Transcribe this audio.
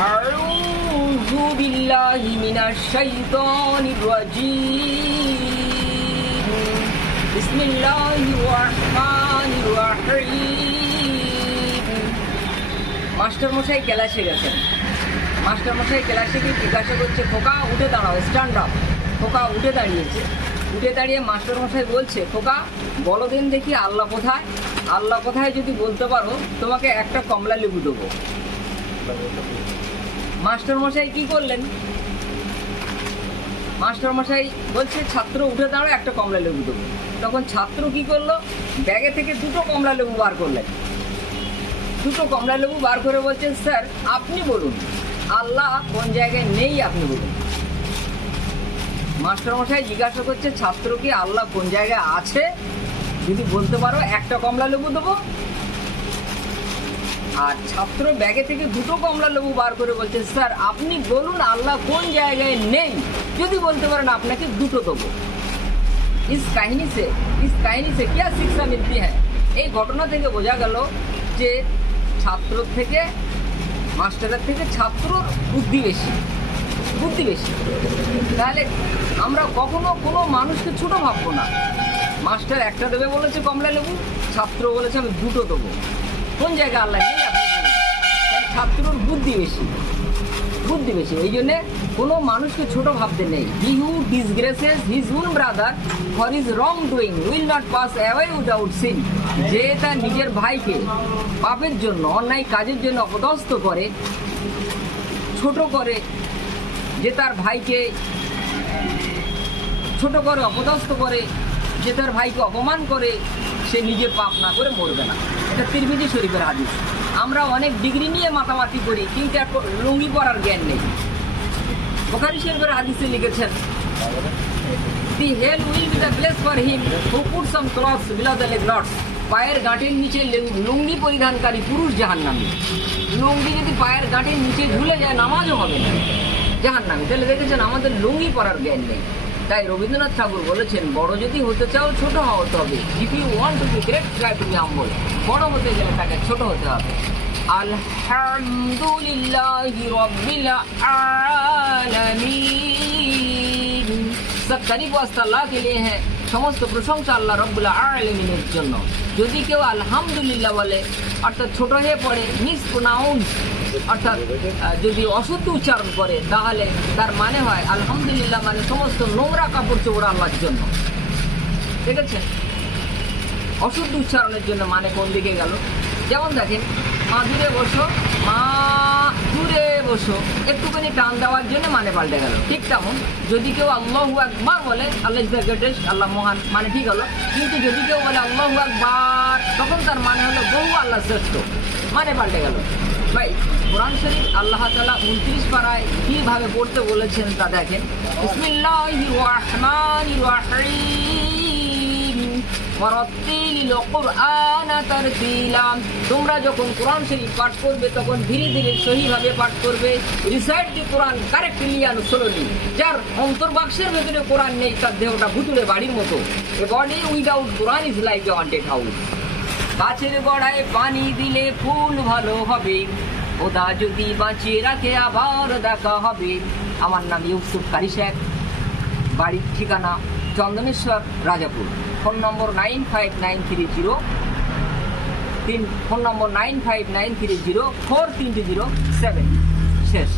আউযু বিল্লাহি মিনাশ শাইতানির রাজীম। বিসমিল্লাহির রহমানির রহিম। মাস্টারমশাই ক্লাসে গেছেন। মাস্টারমশাই ক্লাসে গিয়ে জিজ্ঞাসা করছে, খোকা উঠে দাঁড়াও, স্ট্যান্ড আপ। খোকা উঠে দাঁড়িয়েছে। উঠে দাঁড়িয়ে মাস্টারমশাই বলছে, খোকা বলো দিন দেখি আল্লাহ কোথায়? আল্লাহ কোথায় যদি বলতে পারো তোমাকে একটা কমলা লেবু দেবো। মাস্টারমশাই কি করলেন? মাস্টারমশাই বলছে, ছাত্র উঠে দাঁড়াও, একটা কমলা লেবু দেবো। তখন ছাত্র কি করলো? ব্যাগে থেকে দুটো কমলা লেবু বার করলেন। দুটো কমলা লেবু বার করে বলছেন, স্যার আপনি বলুন আল্লাহ কোন জায়গায় নেই, আপনি বলুন। মাস্টারমশাই জিজ্ঞাসা করছে ছাত্রকে, আল্লাহ কোন জায়গায় আছে যদি বলতে পারো একটা কমলা লেবু দেবো। আর ছাত্র ব্যাগে থেকে দুটো কমলা লেবু বার করে বলছে, স্যার আপনি বলুন আল্লাহ কোন জায়গায় নেই, যদি বলতে পারেন আপনাকে দুটো দেবো। ইস কাহিনী সে क्या শিক্ষা মিলতি হ্যায়? এই ঘটনা থেকে বোঝা গেল যে ছাত্র থেকে, মাস্টারের থেকে ছাত্রর বুদ্ধি বেশি। তাহলে আমরা কখনো কোনো মানুষকে ছোট ভাববো না। মাস্টার একটা দেবে বলেছে কমলা লেবু, ছাত্র বলেছে আমি দুটো দেবো। কোন জায়গায় আল্লাহ নেই আপনি বলুন। ছাত্রর বুদ্ধি বেশি। এই জন্যে কোনো মানুষকে ছোট ভাবতে নেই। He who disgraces his own brother for his wrong doing will not pass away without sin. যে তার নিজের ভাইকে পাপের জন্য, অন্যায় কাজের জন্য অপদস্থ করে, ছোট করে, যে তার ভাইকে ছোট করে, অপদস্থ করে, যে তার ভাইকে অপমান করে, সে নিজে পাপ না করে মরবে না। এটা তিরমিজি শরীফের হাদিস। আমরা অনেক ডিগ্রি নিয়ে মাতামাতি করি, কিন্তু এক লুঙ্গি পরার জ্ঞান নেই। বুখারী শরীফের হাদিসে লিখেছেন, the hell will be the place for him who put some clothes below the leg knots. পায়ের গাঁটের নিচে লুঙ্গি পরিধানকারী পুরুষ জাহান্নামী। লুঙ্গি যদি পায়ের গাঁটের নিচে ঝুলে যায় নামাজও হবে না, জাহান্নামী। তাহলে দেখেছেন আমাদের লুঙ্গি পরার জ্ঞান নেই। তাই রবীন্দ্রনাথ ঠাকুর বলেছেন, বড় যদি হতে চাও ছোট হতে হবে। If you want to be great try to be humble. বড় হতে গেলে তাকে ছোট হতে হবে। আলহামদুলিল্লাহি রাব্বিল আলামিন। সব তারিফ ওয়াস্তা আল্লাহ কে লিয়ে হ্যায়। সমস্ত প্রশংসা আল্লাহ রাব্বুল আলামিনের জন্য। যদি কেউ আলহামদুলিল্লাহ বলে অর্থাৎ ছোট হয়ে পড়ে, মিসপ্রোনাউন্স অর্থাৎ যদি অশুদ্ধ উচ্চারণ করে, তাহলে তার মানে হয় আলহামদুলিল্লাহ মানে সমস্ত নোংরা কাপড় চোপড় আল্লাহর জন্য। ঠিক আছে? অশুদ্ধ উচ্চারণের জন্য মানে কোন দিকে গেল? যেমন দেখেন, মা দূরে বসো, মা দূরে বসো, একটুখানি টান দেওয়ার জন্য মানে পাল্টে গেল। ঠিক তেমন যদি কেউ আল্লাহু আকবার বলে, আল্লাহ ইজ দ্য গ্রেটেস্ট, আল্লাহ মহান, মানে ঠিক হলো। কিন্তু যদি কেউ বলে আল্লাহু আকবার, তখন তার মানে হলো বহু আল্লাহ শ্রেষ্ঠ, মানে পাল্টে গেল। ভাই, কোরআন শরীফ আল্লাহ তাআলা 29 পারায় কিভাবে পড়তে বলেছেন তা দেখেন। বিসমিল্লাহির রহমানির রহিম ওয়ারাত্তিলিল কুরআনা তারতিলা। তোমরা যখন কোরআন শরীফ পাঠ করবে তখন ধীরে ধীরে সহিভাবে পাঠ করবে। Recite the Quran correctly and slowly. যার অন্তর্বাক্সের ভেতরে কোরআন নেই তার দেহটা ভুতুড়ে বাড়ির মতো। A body without Quran is like a haunted house. গাছের গোড়ায় পানি দিলে ফুল ভালো হবে, খোদা যদি বাঁচিয়ে রাখে আবার দেখা হবে। আমার নাম ইউসুফ কারি সাহেব, বাড়ির ঠিকানা চন্দনেশ্বর, রাজাপুর। ফোন নম্বর 9593043007। শেষ।